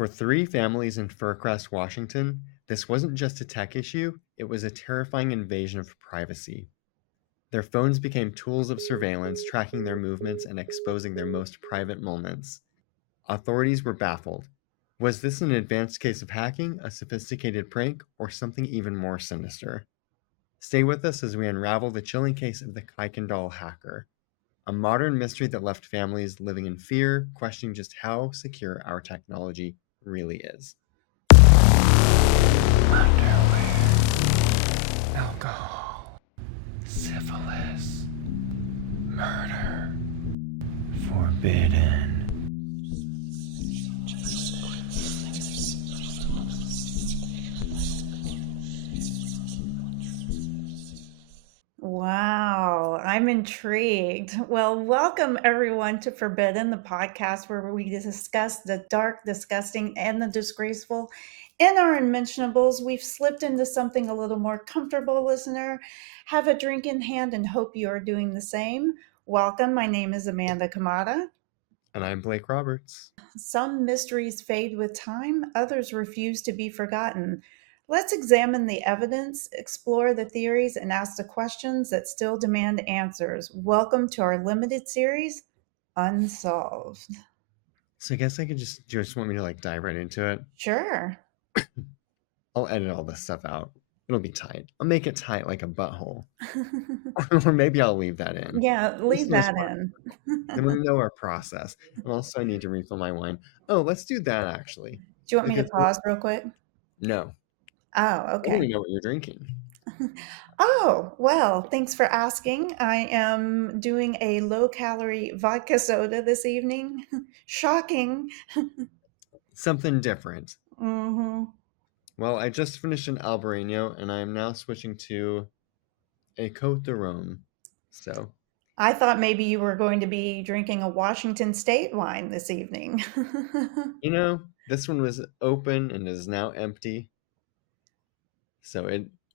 For 3 families in Fircrest, Washington, this wasn't just a tech issue, it was a terrifying invasion of privacy. Their phones became tools of surveillance, tracking their movements and exposing their most private moments. Authorities were baffled. Was this an advanced case of hacking, a sophisticated prank, or something even more sinister? Stay with us as we unravel the chilling case of the Kuykendall Hacker, a modern mystery that left families living in fear, questioning just how secure our technology really is. Underwear, alcohol, syphilis, murder, forbidden. Wow, I'm intrigued. Well, welcome everyone to Forbidden, the podcast where we discuss the dark, disgusting, and the disgraceful. In our unmentionables, we've slipped into something a little more comfortable, listener. Have a drink in hand and hope you are doing the same. Welcome. My name is Amanda Kamada. And I'm Blake Roberts. Some mysteries fade with time, others refuse to be forgotten. Let's examine the evidence, explore the theories, and ask the questions that still demand answers. Welcome to our limited series, Unsolved. So I guess I could just want me to dive right into it. Sure. I'll edit all this stuff out. It'll be tight. I'll make it tight like a butthole. Or maybe I'll leave that in. Yeah, This leave was that fun. in. Then we know our process. And also I need to refill my wine. Oh, let's do that actually. Do you want me to Because pause real quick? no, Oh, I don't okay. even know what you're drinking. Oh, well, thanks for asking. I am doing a low calorie vodka soda this evening. Shocking. Something different. Hmm. Well, I just finished an Albarino and I am now switching to a Cote de Rhone. So, I thought maybe you were going to be drinking a Washington State wine this evening. this one was open and is now empty. So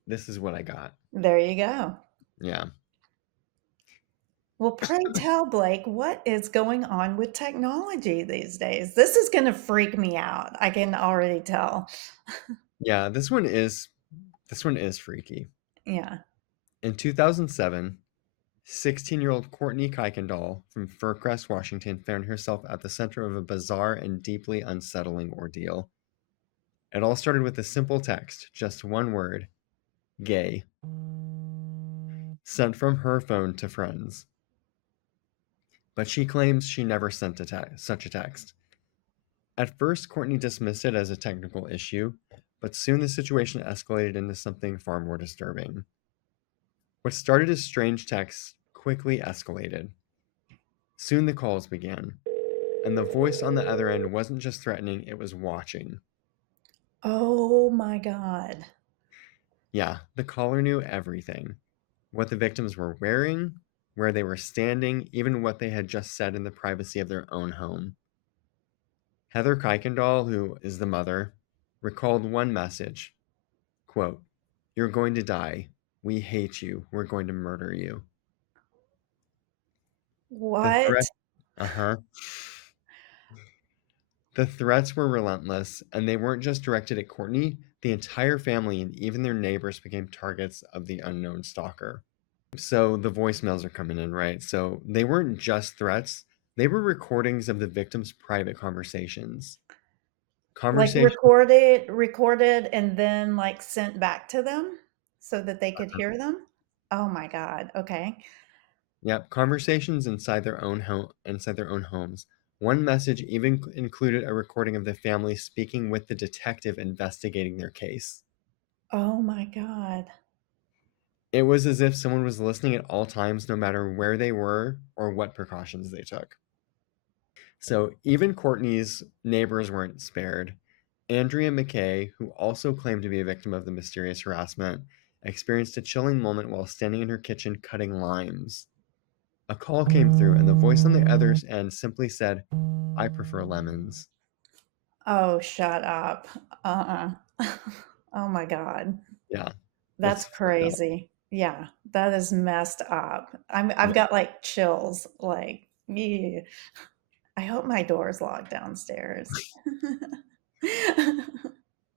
this is what I got. There you go. Yeah. Well, pray tell, Blake, what is going on with technology these days? This is going to freak me out. I can already tell. Yeah, this one is freaky. Yeah. In 2007, 16-year-old Courtney Kuykendall from Fircrest, Washington, found herself at the center of a bizarre and deeply unsettling ordeal. It all started with a simple text, just one word, gay, sent from her phone to friends. But she claims she never sent such a text. At first, Courtney dismissed it as a technical issue, but soon the situation escalated into something far more disturbing. What started as strange texts quickly escalated. Soon the calls began, and the voice on the other end wasn't just threatening, it was watching. Oh my God. Yeah, the caller knew everything. What the victims were wearing, where they were standing, even what they had just said in the privacy of their own home. Heather Kuykendall, who is the mother, recalled one message, quote, "You're going to die. We hate you. We're going to murder you." The What? threat, uh-huh. The threats were relentless, and they weren't just directed at Courtney. The entire family and even their neighbors became targets of the unknown stalker. So the voicemails are coming in, right? So they weren't just threats, they were recordings of the victims' private conversations. Like Conversation, recorded and then like sent back to them so that they could hear them? Oh my God. Okay. yep, conversations inside their own homes. One message even included a recording of the family speaking with the detective investigating their case. Oh my God. It was as if someone was listening at all times, no matter where they were or what precautions they took. So even Courtney's neighbors weren't spared. Andrea McKay, who also claimed to be a victim of the mysterious harassment, experienced a chilling moment while standing in her kitchen cutting limes. A call came through, and the voice on the other end simply said, "I prefer lemons." Oh, shut up. Uh-uh. Oh my God. Yeah, That's that's fucked up. crazy. Yeah, that is messed up. I've Yeah. got like chills. Like, yeah. I hope my door's locked downstairs.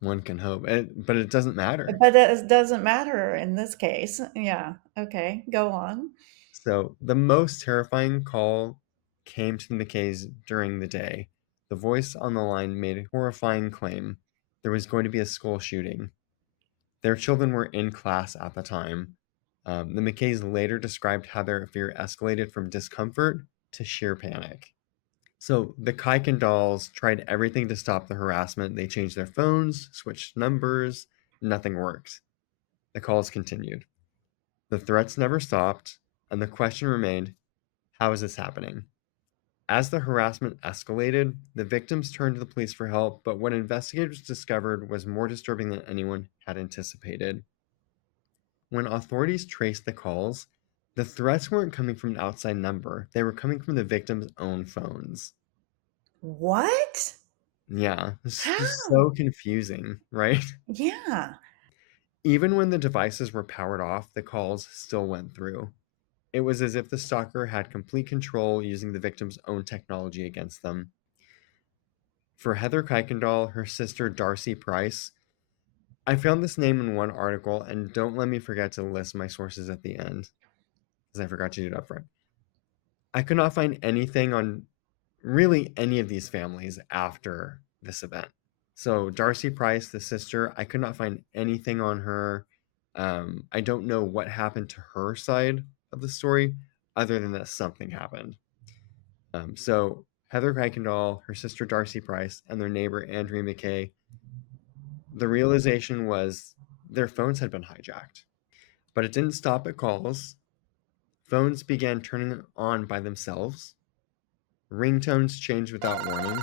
One can hope, but it doesn't matter. But it doesn't matter in this case. Yeah. Okay. Go on. So the most terrifying call came to the McKays during the day. The voice on the line made a horrifying claim. There was going to be a school shooting. Their children were in class at the time. The McKays later described how their fear escalated from discomfort to sheer panic. So the Kuykendalls tried everything to stop the harassment. They changed their phones, switched numbers, nothing worked. The calls continued. The threats never stopped, and the question remained, how is this happening? As the harassment escalated, the victims turned to the police for help, but what investigators discovered was more disturbing than anyone had anticipated. When authorities traced the calls, the threats weren't coming from an outside number, they were coming from the victims' own phones. What? Yeah, this is so How? confusing, right? Yeah. Even when the devices were powered off, the calls still went through. It was as if the stalker had complete control using the victim's own technology against them. For Heather Kuykendall, her sister Darcy Price, I found this name in one article, and don't let me forget to list my sources at the end, because I forgot to do it up front. I could not find anything on really any of these families after this event. So Darcy Price, the sister, I could not find anything on her. I don't know what happened to her side of the story, other than that something happened. So Heather Kuykendall, her sister Darcy Price, and their neighbor Andrea McKay, the realization was their phones had been hijacked. But it didn't stop at calls. Phones began turning on by themselves. Ringtones changed without warning.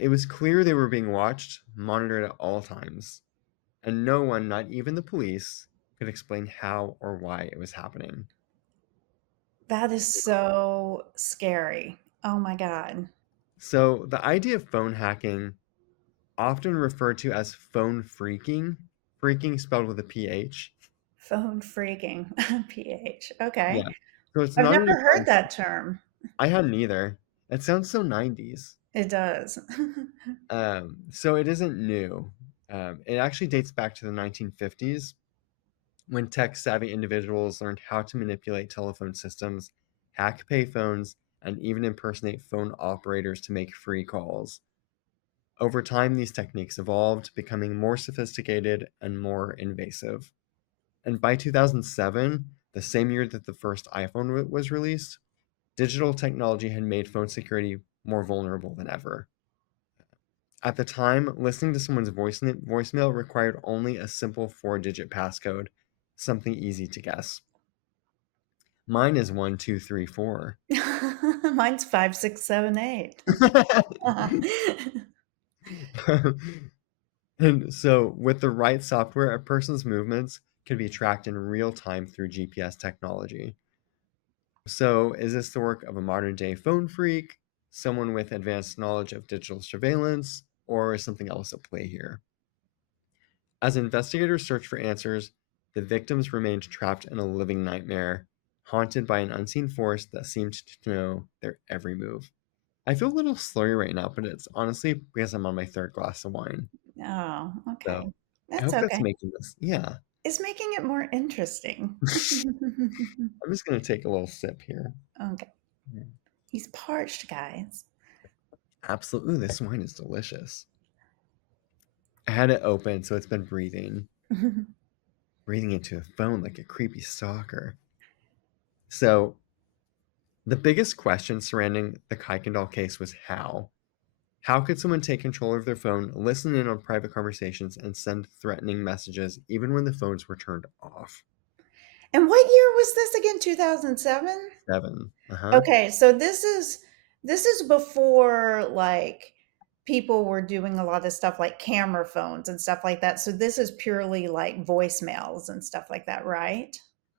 It was clear they were being watched, monitored at all times, and no one, not even the police, could explain how or why it was happening. That is so scary. Oh my God. So, the idea of phone hacking, often referred to as phone freaking spelled with a PH. Phone freaking. PH. Okay. Yeah. So, it's I've not an never heard offense. that term. I hadn't either. It sounds so 90s. It does. So, it isn't new. It actually dates back to the 1950s when tech savvy individuals learned how to manipulate telephone systems, hack payphones, and even impersonate phone operators to make free calls. Over time, these techniques evolved, becoming more sophisticated and more invasive. And by 2007, the same year that the first iPhone was released, digital technology had made phone security more vulnerable than ever. At the time, listening to someone's voicemail required only a simple 4-digit passcode, something easy to guess. Mine is 1, 2, 3, 4. Mine's 5, 6, 7, 8. And so, with the right software, a person's movements can be tracked in real time through GPS technology. So, is this the work of a modern day phone freak, someone with advanced knowledge of digital surveillance, or is something else at play here? As investigators searched for answers, the victims remained trapped in a living nightmare, haunted by an unseen force that seemed to know their every move. I feel a little slurry right now, but it's honestly because I'm on my third glass of wine. Oh, So okay. I That's hope that's okay. making this. Yeah. It's making it more interesting. I'm just going to take a little sip here. Okay. He's parched, guys. Absolutely. This wine is delicious. I had it open, so it's been breathing into a phone like a creepy stalker. So the biggest question surrounding the Kuykendall case was how. How could someone take control of their phone, listen in on private conversations, and send threatening messages even when the phones were turned off? And what year was this again? 2007? 7. Uh-huh. Okay, so this is before, like, people were doing a lot of stuff like camera phones and stuff like that, so this is purely, like, voicemails and stuff like that, right?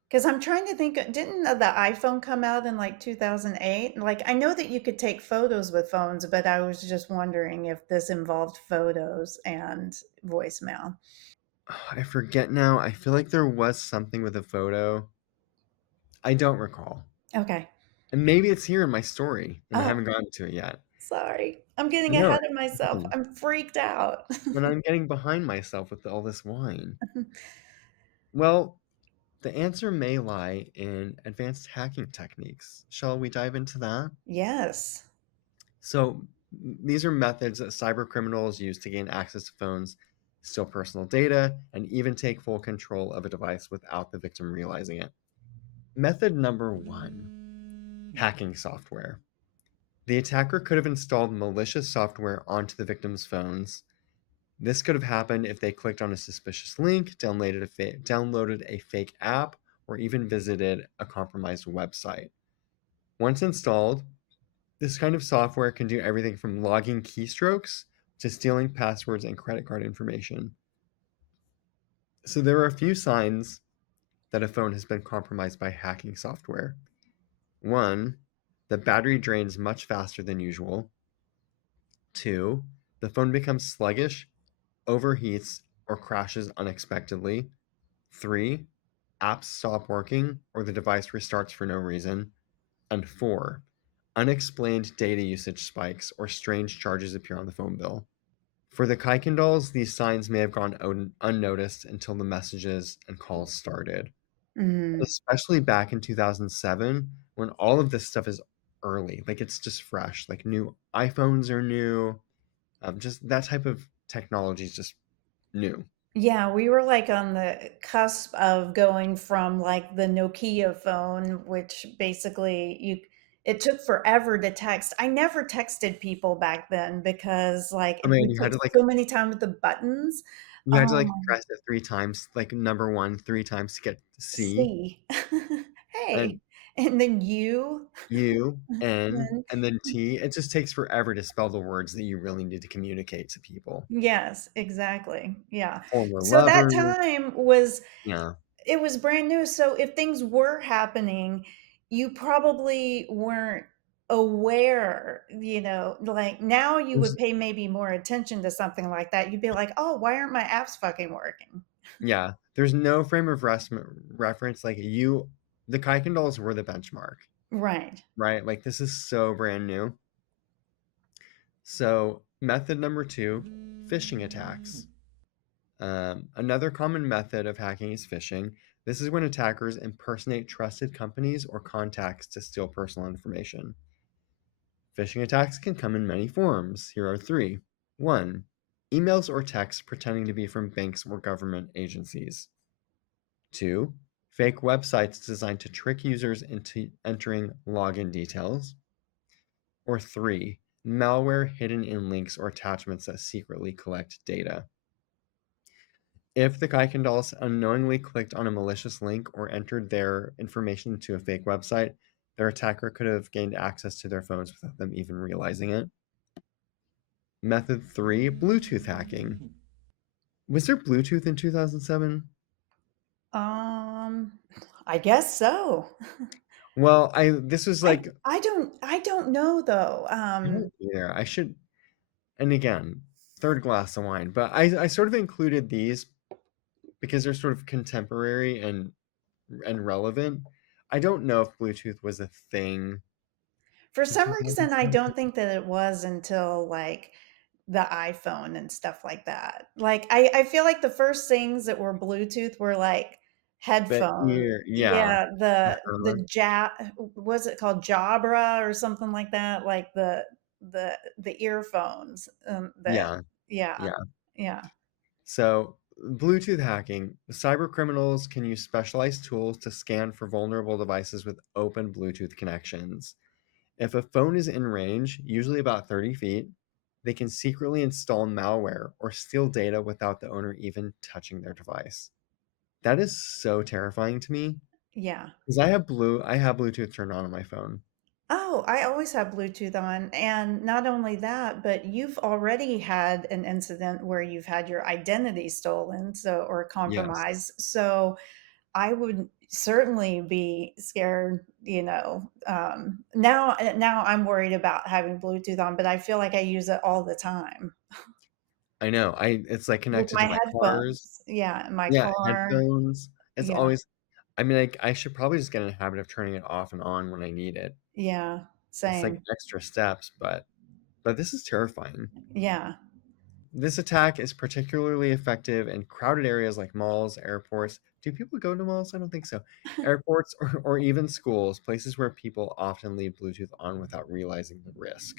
Because 'Cause I'm trying to think, didn't the iPhone come out in, like, 2008? Like, I know that you could take photos with phones, but I was just wondering if this involved photos and voicemail. I forget now. I feel like there was something with a photo. I don't recall. Okay. And maybe it's here in my story, and I Oh, haven't gotten to it yet. sorry. I'm I getting know, ahead of myself. mm, I'm freaked out. when I'm getting behind myself with all this wine. Well, the answer may lie in advanced hacking techniques. Shall we dive into that? Yes. So, these are methods that cyber criminals use to gain access to phones, steal personal data, and even take full control of a device without the victim realizing it. Method number one, hacking software. The attacker could have installed malicious software onto the victim's phones. This could have happened if they clicked on a suspicious link, downloaded a fake app, or even visited a compromised website. Once installed, this kind of software can do everything from logging keystrokes to stealing passwords and credit card information. So there are a few signs that a phone has been compromised by hacking software. One, the battery drains much faster than usual. Two, the phone becomes sluggish, overheats, or crashes unexpectedly. Three, apps stop working or the device restarts for no reason. And four, unexplained data usage spikes or strange charges appear on the phone bill. For the Kuykendalls, these signs may have gone unnoticed until the messages and calls started, Mm. especially back in 2007 when all of this stuff is early. Like it's just fresh. Like new iPhones are new. Just that type of technology is just new. Yeah, we were, like, on the cusp of going from, like, the Nokia phone, which basically it took forever to text. I never texted people back then because, like, I mean, we took so many time with the buttons. you had to like Um, press it 3 times, like number one 3 times to get C, C. Hey, and and then U, U, N, and and then T. It just takes forever to spell the words that you really need to communicate to people. yes, exactly, yeah. Former So that lover, time was yeah. it was brand new, so if things were happening, you probably weren't aware, like, now you would There's pay maybe more attention to something like that. You'd be like, "Oh, why aren't my apps fucking working?" yeah, there's no frame of reference, like, the Kuykendalls were the benchmark, Right. right? Like, this is so brand new. So, method number 2, phishing attacks. Another common method of hacking is phishing. This is when attackers impersonate trusted companies or contacts to steal personal information. Phishing attacks can come in many forms. Here are three. One, emails or texts pretending to be from banks or government agencies. Two, fake websites designed to trick users into entering login details. Or three, malware hidden in links or attachments that secretly collect data. If the Kuykendalls unknowingly clicked on a malicious link or entered their information to a fake website, their attacker could have gained access to their phones without them even realizing it. Method 3, Bluetooth hacking. Was there Bluetooth in 2007? Um, I guess so. Well, I this was I like I don't know though. I don't either. I should, and again, third glass of wine, but I sort of included these because they're sort of contemporary and relevant. I don't know if Bluetooth was a thing For in some reason, I 2007. don't think that it was until, like, the iPhone and stuff like that. Like, I feel like the first things that were Bluetooth were, like, But headphones. ear, yeah. Yeah, the Uh-huh. was it called Jabra or something like that? Like, the earphones, that Yeah, yeah, yeah. yeah, So, Bluetooth hacking, cyber criminals can use specialized tools to scan for vulnerable devices with open Bluetooth connections. If a phone is in range, usually about 30 feet, they can secretly install malware or steal data without the owner even touching their device. That is so terrifying to me yeah. because I have Bluetooth turned on my phone. Oh, I always have Bluetooth on, and not only that, but you've already had an incident where you've had your identity stolen, or Yes, compromised, so I would certainly be scared, now I'm worried about having Bluetooth on, but I feel like I use it all the time I know. It's like with connected my to my cars. headphones. Yeah, in my Yeah, car. headphones. It's Yeah, always. I mean, I should probably just get in a habit of turning it off and on when I need it. yeah, It's like same. extra steps, but But this is terrifying. Yeah. This attack is particularly effective in crowded areas like malls, airports. Do people go to malls? I don't think so. Airports or even schools, places where people often leave Bluetooth on without realizing the risk.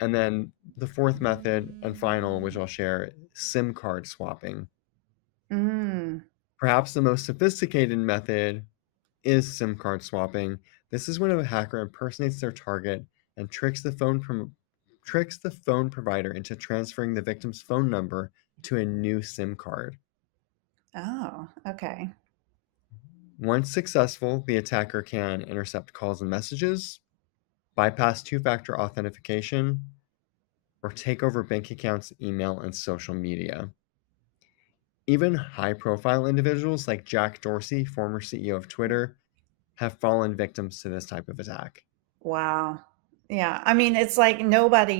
And then the fourth method and final, which I'll share, SIM card swapping. Mm. Perhaps the most sophisticated method is SIM card swapping. This is when a hacker impersonates their target and tricks the phone provider into transferring the victim's phone number to a new SIM card. Oh, okay. Once successful, the attacker can intercept calls and messages, bypass two-factor authentication, or take over bank accounts, email, and social media. Even high-profile individuals like Jack Dorsey, former CEO of Twitter, have fallen victims to this type of attack. Wow. Yeah. I mean, it's like no one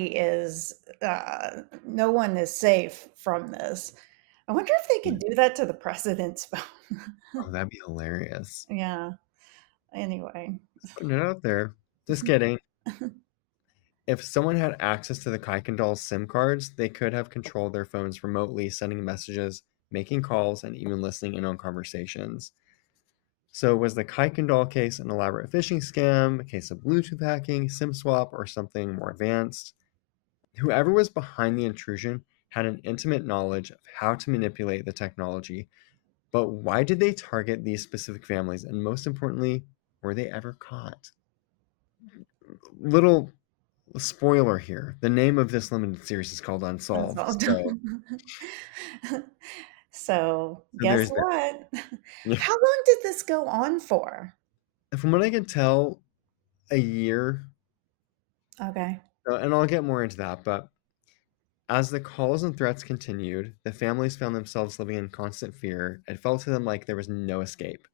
is safe from this. I wonder if they could do that to the president's phone. Oh, that'd be hilarious. Yeah. Anyway. Just putting it out there. Just kidding. If someone had access to the Kuykendall SIM cards, they could have controlled their phones remotely, sending messages, making calls, and even listening in on conversations. So, was the Kuykendall case an elaborate phishing scam, a case of Bluetooth hacking, SIM swap, or something more advanced? Whoever was behind the intrusion had an intimate knowledge of how to manipulate the technology, but why did they target these specific families? And most importantly, were they ever caught? Little spoiler here, the name of this limited series is called Unsolved. Unsolved. So, So, so guess there's that. what? Yeah. How long did this go on for? From what I can tell, a year, Okay. and I'll get more into that, but as the calls and threats continued, the families found themselves living in constant fear. It felt to them like there was no escape,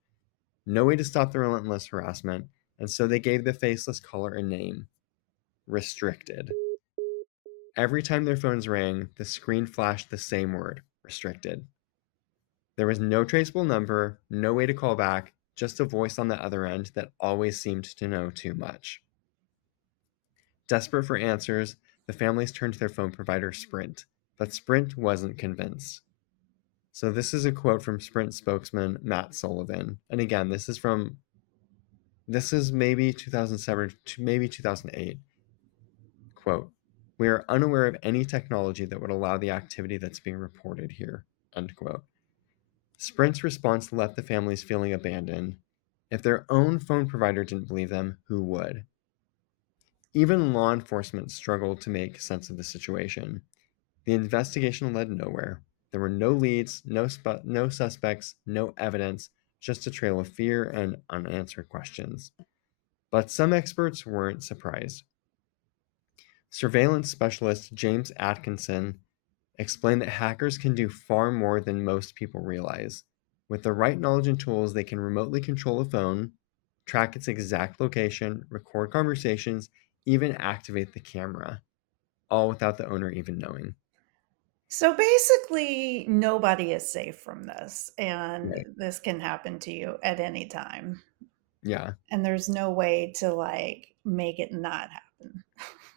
no way to stop the relentless harassment, and so they gave the faceless caller a name: restricted. Every time their phones rang, the screen flashed the same word: restricted. There was no traceable number, no way to call back, just a voice on the other end that always seemed to know too much. Desperate for answers, the families turned to their phone provider, Sprint, but Sprint wasn't convinced. So this is a quote from Sprint spokesman Matt Sullivan. And again, this is maybe 2007 to maybe 2008. Quote, "We are unaware of any technology that would allow the activity that's being reported here." End quote. Sprint's response left the families feeling abandoned. If their own phone provider didn't believe them, who would? Even law enforcement struggled to make sense of the situation. The investigation led nowhere. There were no leads, no suspects, no evidence, just a trail of fear and unanswered questions. But some experts weren't surprised. Surveillance specialist James Atkinson explained that hackers can do far more than most people realize. With the right knowledge and tools, they can remotely control a phone, track its exact location, record conversations, even activate the camera, all without the owner even knowing. So basically, nobody is safe from this, and Right. this can happen to you at any time. Yeah, And there's no way to like make it not happen.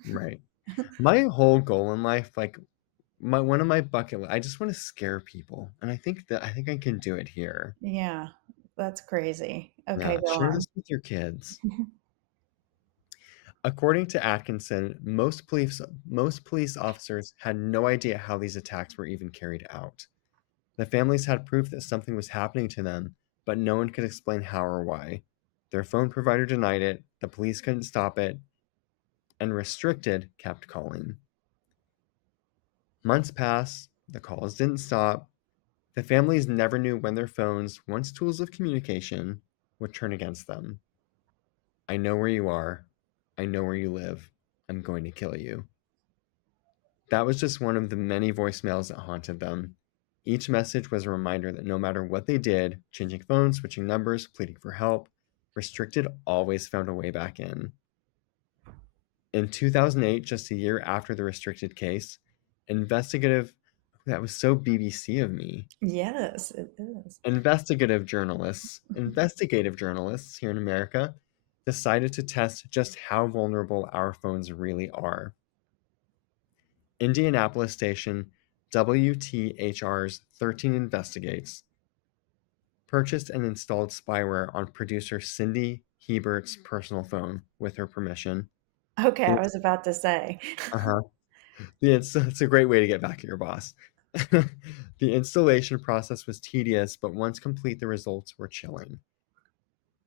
right. My whole goal in life, like my one of my I just want to scare people, and I think I can do it here. Yeah, that's crazy. Okay, Yeah, go share on. this with your kids. According to Atkinson, most police officers had no idea how these attacks were even carried out. The families had proof that something was happening to them, but no one could explain how or why. Their phone provider denied it, the police couldn't stop it, and Restricted kept calling. Months passed, the calls didn't stop. The families never knew when their phones, once tools of communication, would turn against them. "I know where you are. I know where you live. I'm going to kill you." That was just one of the many voicemails that haunted them. Each message was a reminder that no matter what they did, changing phones, switching numbers, pleading for help, Restricted always found a way back in. In 2008, just a year after the Restricted case, investigative that was so BBC of me. Yes, it is. Investigative journalists here in America decided to test just how vulnerable our phones really are. Indianapolis station WTHR's 13 Investigates purchased and installed spyware on producer Cindy Hebert's personal phone with her permission. Okay, The, I was about to say. uh-huh. It's a great way to get back at your boss. The installation process was tedious, but once complete, the results were chilling.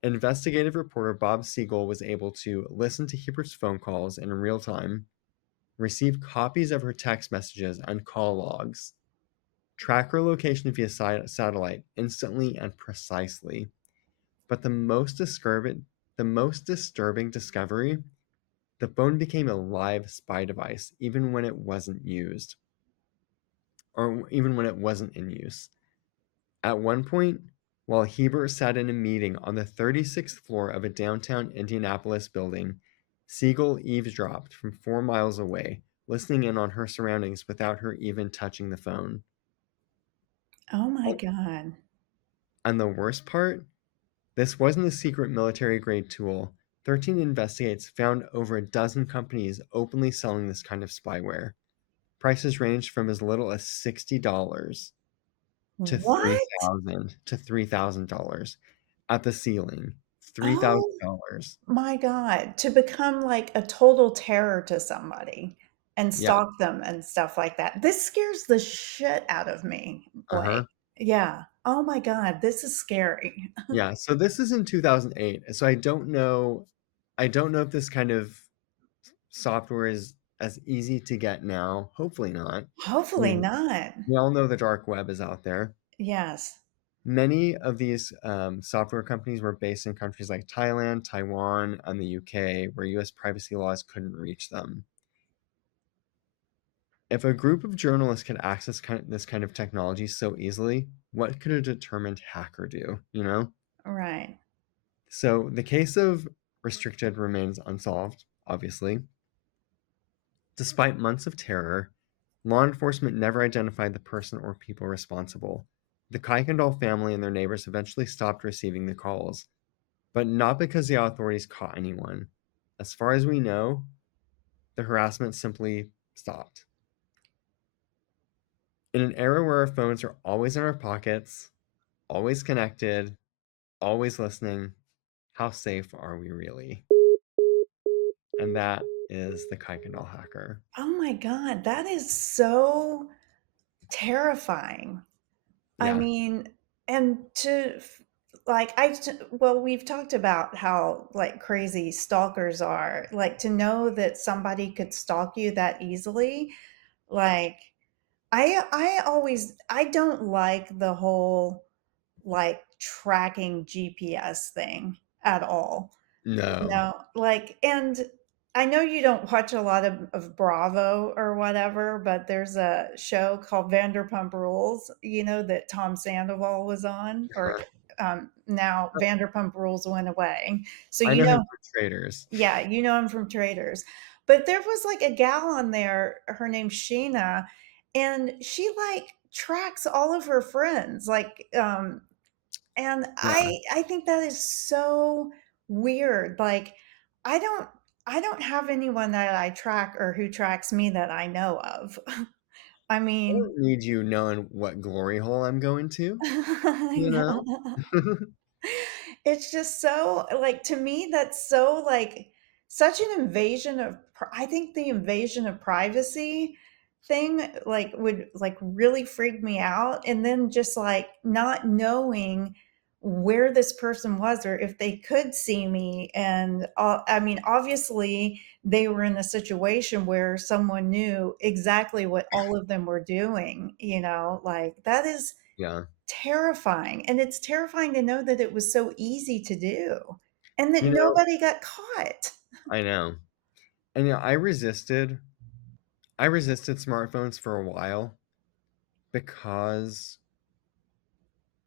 Investigative reporter Bob Siegel was able to listen to Hebert's phone calls in real time, receive copies of her text messages and call logs, track her location via satellite instantly and precisely. But the most disturbing discovery, the phone became a live spy device even when it wasn't used, or even when it wasn't in use. At one point, while Hebert sat in a meeting on the 36th floor of a downtown Indianapolis building, Siegel eavesdropped from 4 miles away, listening in on her surroundings without her even touching the phone. Oh my god. And the worst part, this wasn't a secret military grade tool. 13 Investigates found over a dozen companies openly selling this kind of spyware. Prices ranged from as little as $60 to What? $3,000 at the ceiling. Oh $3,000. my god, to become like a total terror to somebody and Yeah. stalk them and stuff like that. This scares the shit out of me. Uh-huh. Like, yeah. Oh my god, this is scary. Yeah. So this is in 2008. So I don't know if this kind of software is as easy to get now. Hopefully not. I Hopefully mean, not. we all know the dark web is out there. Yes. Many of these software companies were based in countries like Thailand, Taiwan, and the UK, where US privacy laws couldn't reach them. If a group of journalists could access this kind of technology so easily, what could a determined hacker do? You know? Right. So the case of Restricted remains unsolved, obviously. Despite months of terror, law enforcement never identified the person or people responsible. The Kuykendall family and their neighbors eventually stopped receiving the calls, but not because the authorities caught anyone. As far as we know, the harassment simply stopped. In an era where our phones are always in our pockets, always connected, always listening, how safe are we really? And that is the Kuykendall Hacker. Oh my god, that is so terrifying. I Yeah. mean, and to like well, we've talked about how like crazy stalkers are. Like to know that somebody could stalk you that easily, like I don't like the whole like tracking GPS thing at all. No. No, like, and I know you don't watch a lot of Bravo or whatever, but there's a show called Vanderpump Rules, that Tom Sandoval was on, or now Vanderpump Rules went away. So, I know him for traders. yeah, you know him from Traders. But there was like a gal on there, her name's Sheena, and she like tracks all of her friends. And Yeah. I think that is so weird, like, I don't I don't have anyone that I track or who tracks me that I know of. I I mean don't need you knowing what glory hole I'm going to, I you know? know. It's just so like, to me, that's so, like, such an invasion of I think the invasion of privacy thing, like, would, like, really freak me out, and then just, like, not knowing where this person was or if they could see me, and, I mean, obviously, they were in a situation where someone knew exactly what all of them were doing, like, that is Yeah. terrifying, and it's terrifying to know that it was so easy to do, and that You know, nobody got caught. I know. And I resisted smartphones for a while because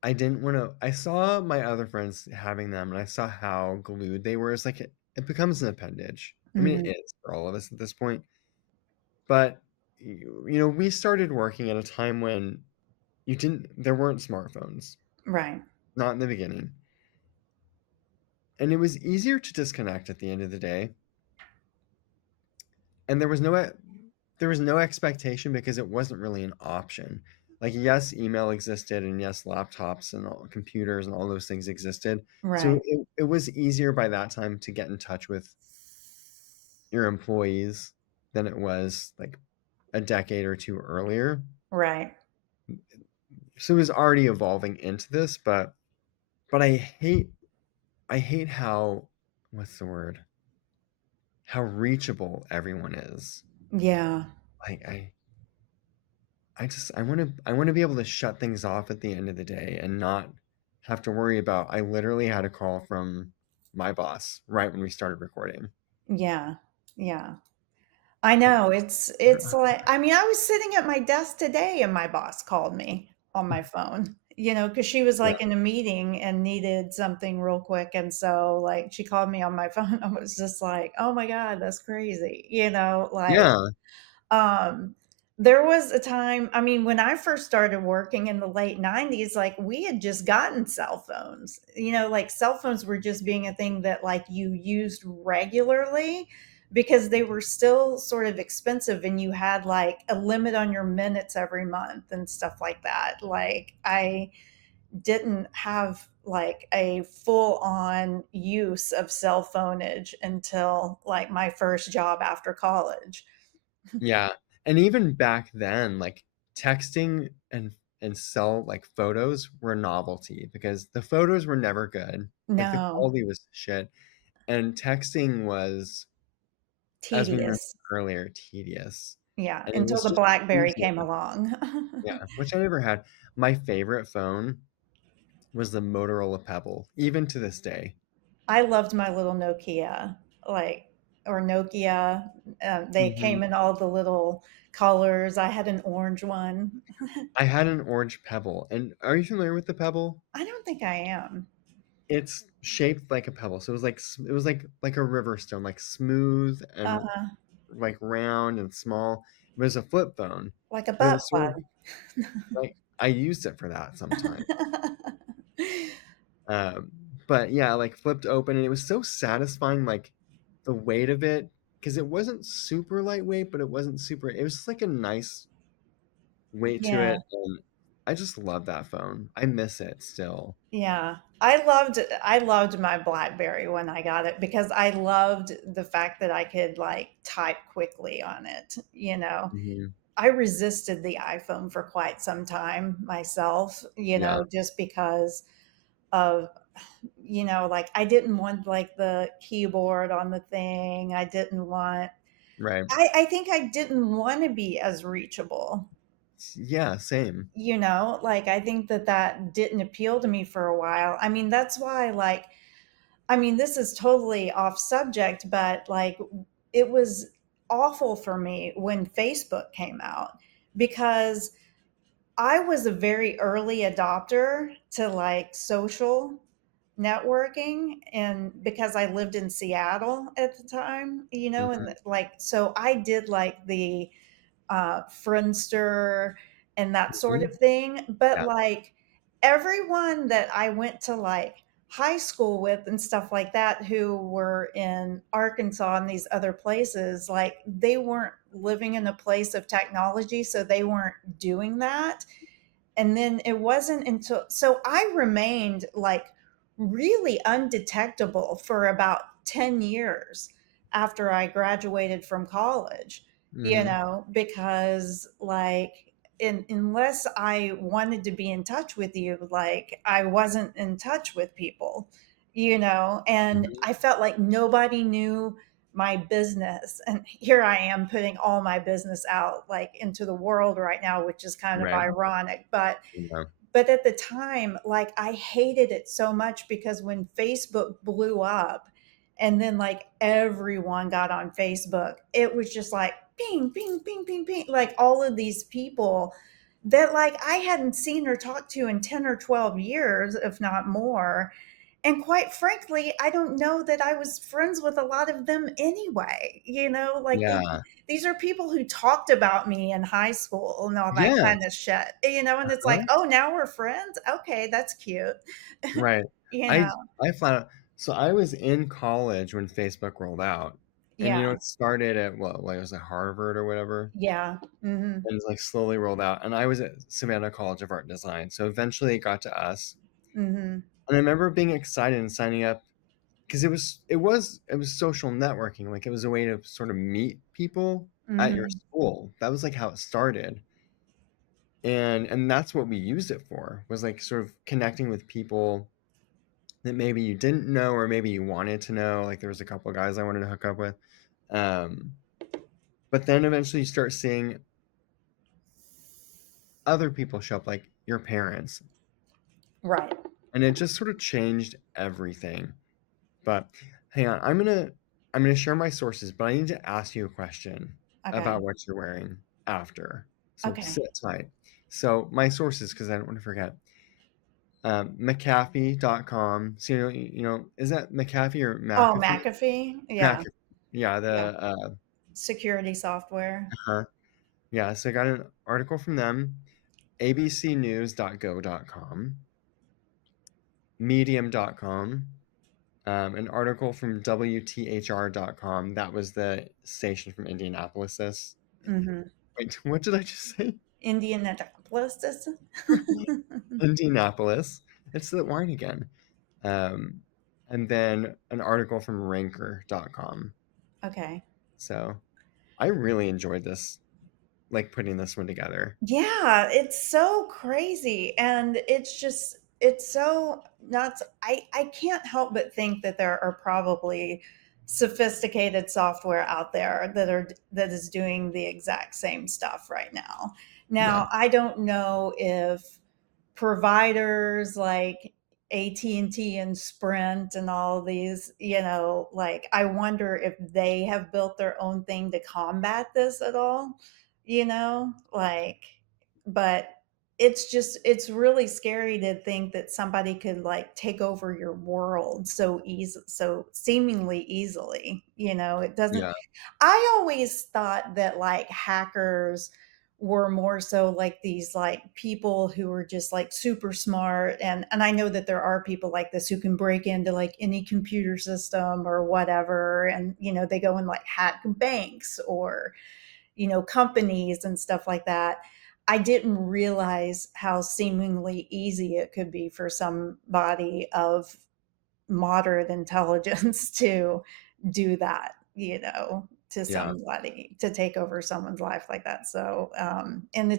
I didn't want to. I saw my other friends having them and I saw how glued they were. It's like it becomes an appendage. I mean, it Mhm. is for all of us at this point. But, we started working at a time when there weren't smartphones, Right. not in the beginning. And it was easier to disconnect at the end of the day. And there was no expectation because it wasn't really an option. Like, yes, email existed, and yes, laptops and computers and all those things existed. So Right. it was easier by that time to get in touch with your employees than it was like a decade or two earlier. Right. So it was already evolving into this, but I hate how, what's the word? How reachable everyone is. Yeah. Like I want to be able to shut things off at the end of the day and not have to worry about I literally had a call from my boss right when we started recording. Yeah. Yeah. I know, it's like I mean, I was sitting at my desk today and my boss called me on my phone, because she was, Yeah. like, in a meeting and needed something real quick, and so, like, she called me on my phone. I was just like, "Oh my god, that's crazy," like, Yeah, um, there was a time I mean, when I first started working in the late '90s, like, we had just gotten cell phones, like, cell phones were just being a thing that, like, you used regularly because they were still sort of expensive and you had, like, a limit on your minutes every month and stuff like that. Like, I didn't have, like, a full-on use of cell phoneage until, like, my first job after college. yeah. And even back then, like texting and cell like photos were a novelty because the photos were never good. Like the No. quality was shit. And texting was, as we mentioned Tedious. earlier, tedious. Yeah, And it until was the just BlackBerry easier. came along. Yeah, which I never had. My favorite phone was the Motorola Pebble, even to this day. I loved my little Nokia, like or Nokia. They Mhm. came in all the little colors. I had an orange one. I had an orange Pebble, and are you familiar with the Pebble? I don't think I am. It's shaped like a pebble, so it was like it was like a river stone, like smooth and Uh-huh, like round and small. It was a flip phone, like a but it butt was sort of plug. like I used it for that sometimes. Um, but yeah, like flipped open, and it was so satisfying, like the weight of it, because it wasn't super lightweight, but it wasn't super. It was just like a nice weight to Yeah, it, and I just love that phone. I miss it still. yeah. I loved my BlackBerry when I got it because I loved the fact that I could, like, type quickly on it. Mhm. I resisted the iPhone for quite some time myself, Yeah, just because of, like I didn't want like the keyboard on the thing. I didn't want right. I think I didn't want to be as reachable, Yeah, same. like I think that that didn't appeal to me for a while. I mean, that's why like I mean, this is totally off subject, but like it was awful for me when Facebook came out because I was a very early adopter to like social networking and because I lived in Seattle at the time, and Mhm. like so I did like the Friendster and that sort Mhm. of thing. But Yeah. like everyone that I went to like high school with and stuff like that who were in Arkansas and these other places, like they weren't living in a place of technology, so they weren't doing that. And then it wasn't until so I remained like really undetectable for about 10 years after I graduated from college, Mhm. because like unless I wanted to be in touch with you, like I wasn't in touch with people, and Mhm. I felt like nobody knew my business. And here I am putting all my business out like into the world right now, which is kind of Right. ironic. But Yeah. at the time, like I hated it so much because when Facebook blew up and then like everyone got on Facebook, it was just like ping, ping, ping, ping, ping, like all of these people that like I hadn't seen or talked to in 10 or 12 years, if not more. And quite frankly, I don't know that I was friends with a lot of them anyway. Like Yeah. these are people who talked about me in high school and all that kind Yes. of shit, and it's like, Uh-huh. oh, now we're friends. Okay, that's cute. Right. you I know, I found out. So I was in college when Facebook rolled out, and Yeah. it started at what, like it was at Harvard or whatever, Yeah. Mhm. and it's like slowly rolled out. And I was at Savannah College of Art and Design, so eventually it got to us. Mhm. And I remember being excited and signing up because it was social networking. Like it was a way to sort of meet people at your Mhm. school. That was like how it started. And that's what we used it for, was like sort of connecting with people that maybe you didn't know or maybe you wanted to know. Like there was a couple of guys I wanted to hook up with. Um, but then eventually you start seeing other people show up, like your parents, Right. and it just sort of changed everything. But hang on, I'm gonna share my sources, but I need to ask you a question Okay. about what you're wearing after. So Okay. sit tight. So my sources, because I don't want to forget. McAfee.com. So is that McAfee or Oh, McAfee? McAfee? Yeah. McAfee. Yeah, Yeah. the Security software. uh, yeah. So I got an article from them. abcnews.go.com, medium.com, an article from WTHR.com. That was the station from Indianapolis. Mhm. Wait, what did I just say? Indianapolis. Indianapolis. It's the wine again. Um, and then an article from ranker.com. Okay. So I really enjoyed this, like putting this one together. Yeah, it's so crazy, and it's so nuts. I can't help but think that there are probably sophisticated software out there that is doing the exact same stuff right now. Yeah. Now, I don't know if providers like AT&T and T and Sprint and all these, like I wonder if they have built their own thing to combat this at all, like but it's really scary to think that somebody could like take over your world so easy so seemingly easily, it doesn't Yeah. I always thought that like hackers were more so like these like people who were just like super smart, and I know that there are people like this who can break into like any computer system or whatever, and they go and like hack banks or companies and stuff like that. I didn't realize how seemingly easy it could be for somebody of moderate intelligence to do that, to Yeah. somebody, to take over someone's life like that. So, and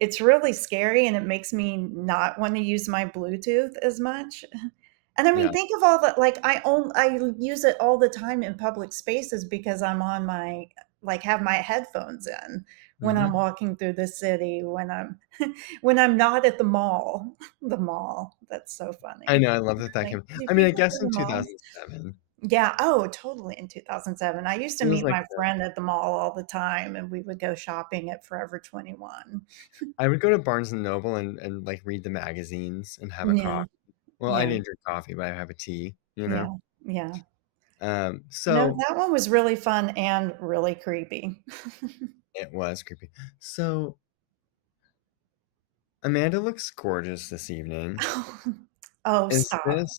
it's really scary, and it makes me not want to use my Bluetooth as much. And I Yeah. mean, think of all the like I use it all the time in public spaces because I'm on my like have my headphones in when I'm Hmm. walking through the city, when I'm when I'm not at the mall. The mall. That's so I funny. know. I love that that Like, came. do I mean, I people guess go in to malls? 2007, Yeah, oh, totally in 2007. I used to it was meet like my friend at the mall all the time, and we would go shopping at Forever 21. I would go to Barnes and Noble and like read the magazines and have a Yeah, coffee. Well, I yeah, didn't drink coffee, but I have a tea, you know? yeah, yeah. No, So that one was really fun and really creepy. it was creepy. So Amanda looks gorgeous this evening. Oh, Is stop. this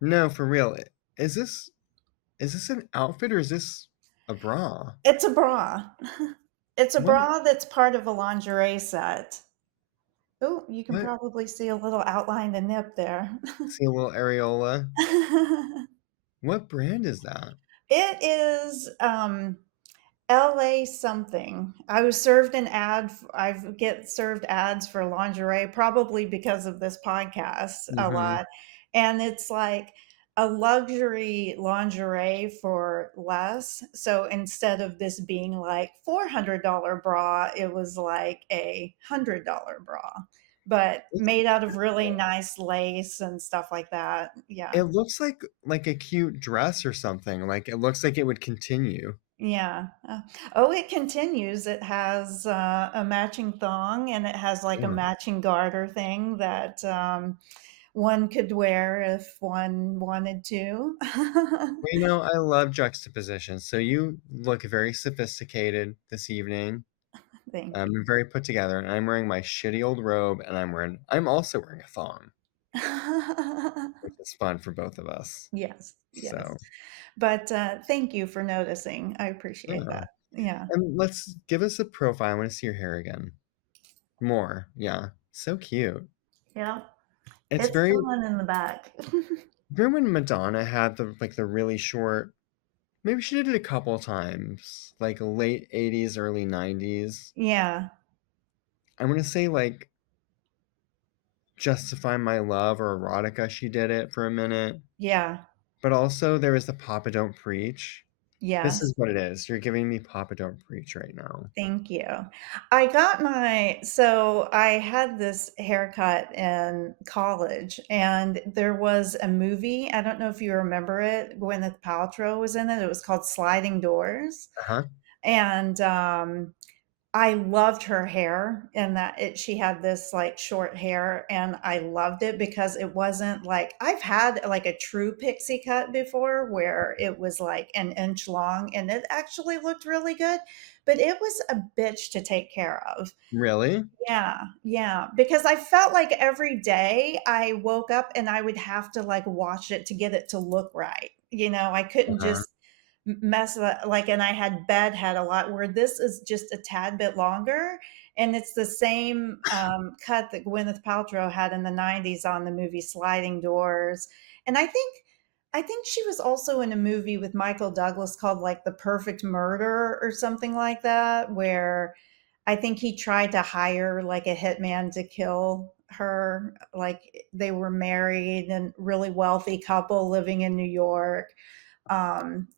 No, for real. Is this an outfit or is this a bra? It's a bra. It's a What bra that's part of a lingerie set. Oh, you can what probably see a little outline the nip there. see a little areola? What brand is that? It is, LA something. I was served an ad. I get served ads for lingerie, probably because of this podcast a Mhm. lot. And it's like a luxury lingerie for less. So instead of this being like $400 bra, it was like a $100 bra, but It's made out of really beautiful. nice lace and stuff like that. It Yeah. looks like a cute dress or something. Like it looks like it would continue. Yeah. Oh, it continues. It has a matching thong, and it has like a Yeah. matching garter thing that one could wear if one wanted to. Well, I love juxtaposition. So you look very sophisticated this evening. Thank you. And very put together, and I'm wearing my shitty old robe, and I'm also wearing a thong, which is was fun for both of us. Yes, yes. So, But, thank you for noticing. I appreciate yeah. that. Yeah. And let's give us a profile. I want to see your hair again. More. Yeah. So cute. Yeah. It's It's very gone in the back. remember when Madonna had the really short, maybe she did it a couple times, like late 80s, early 90s. Yeah. I'm gonna say like Justify My Love or Erotica, she did it for a minute. Yeah. But also there was the Papa Don't Preach. This is Yes. what it is. You're giving me Papa Don't Preach right now. Thank you. I had this haircut in college, and there was a movie, I don't know if you remember it, Gwyneth Paltrow was in it, it was called Sliding Doors, Uh-huh. and, I loved her hair and that she had this like short hair and I loved it because it wasn't like I've had like a true pixie cut before where it was like an inch long and it actually looked really good, but it was a bitch to take care of. Really? Yeah, yeah, because I felt like every day I woke up and I would have to, like, wash it to get it to look right, I couldn't Uh-huh. just mess like and I had bed head a lot where this is just a tad bit longer, and it's the same, cut that Gwyneth Paltrow had in the '90s on the movie Sliding Doors, and I think she was also in a movie with Michael Douglas called, like, The Perfect Murder or something like that, where I think he tried to hire like a hitman to kill her. Like they were married and really wealthy couple living in New York.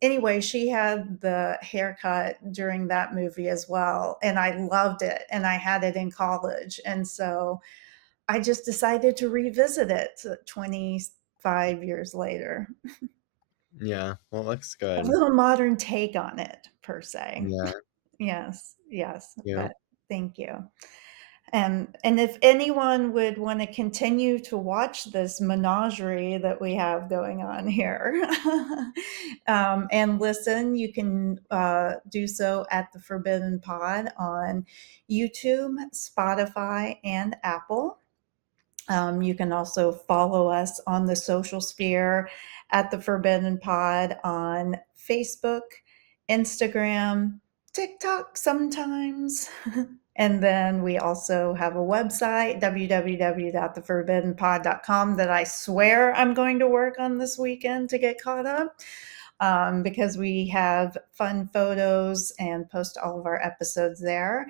Anyway, she had the haircut during that movie as well. And I loved it. And I had it in college. And so I just decided to revisit it 25 years later. Yeah. Well, it looks A good. little modern take on it, per se. Yeah. Yes, yes. Cute. But thank you. And if anyone would wanna continue to watch this menagerie that we have going on here, and listen, you can, do so at the Forbidden Pod on YouTube, Spotify, and Apple. You can also follow us on the social sphere at the Forbidden Pod on Facebook, Instagram, TikTok sometimes. And then we also have a website, www.theforbiddenpod.com, that I swear I'm going to work on this weekend to get caught up because we have fun photos and post all of our episodes there.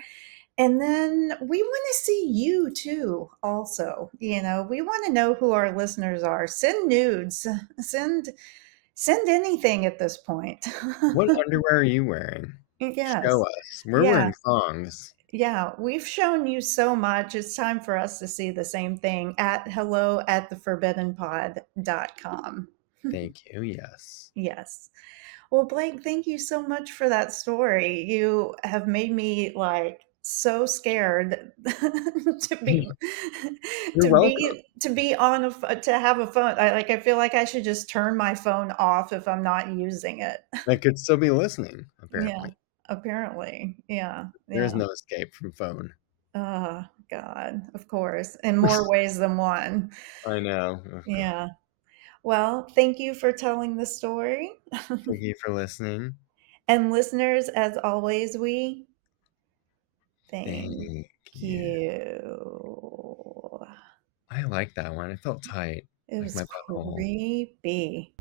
And then we want to see you too, also. We want to know who our listeners are. Send nudes, send send anything at this point. What underwear are you wearing? Show Yes. us. We're Yeah. wearing thongs. Yeah. We've shown you so much. It's time for us to see the same thing at hello at theforbiddenpod.com. Thank you. Yes. Yes. Well, Blake, thank you so much for that story. You have made me like so scared to be You're welcome. to be on to have a phone. I feel like I should just turn my phone off if I'm not using it. I could still be listening, Yeah, apparently. apparently. Yeah, There is yeah. no escape from phone. Oh, God, of course, in more ways than one. I know. Oh, God. Yeah. Well, thank you for telling the story. Thank you for listening. And listeners, as always, we thank Thank you. you. I like that one. It felt tight, It like was my butthole. creepy.